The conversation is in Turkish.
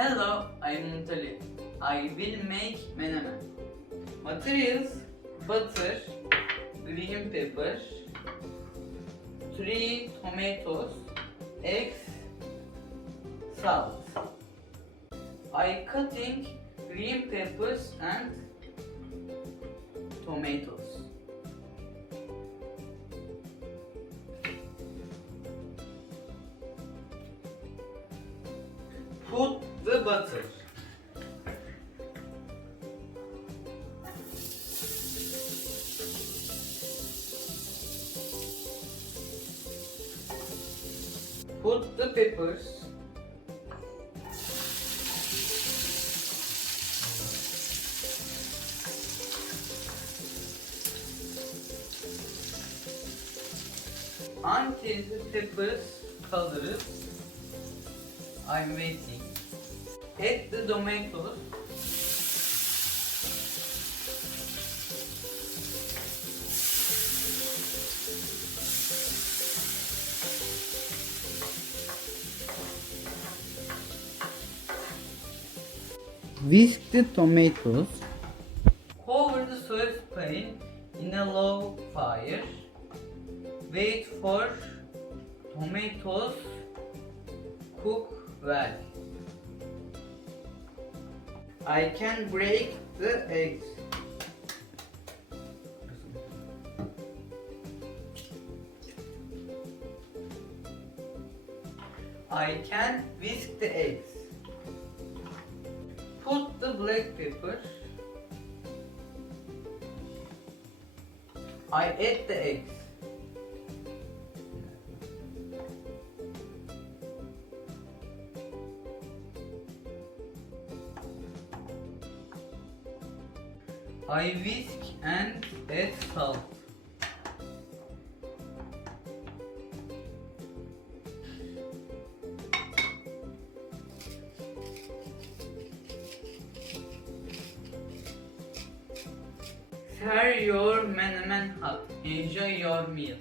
Hello, I'm Muntali. I will make menemen. Materials butter, green pepper, 3 tomatoes, eggs, salt. I cutting green peppers and tomatoes. Put the butter. Put the peppers. Until the peppers colors. I'm waiting. Add the tomatoes. Whisk the tomatoes. Cover the saucepan in a low fire. Wait for tomatoes cook well. I can break the eggs. I can whisk the eggs. Put the black pepper. I add the eggs. I whisk and add salt. Serve your menemen hot. Enjoy your meal.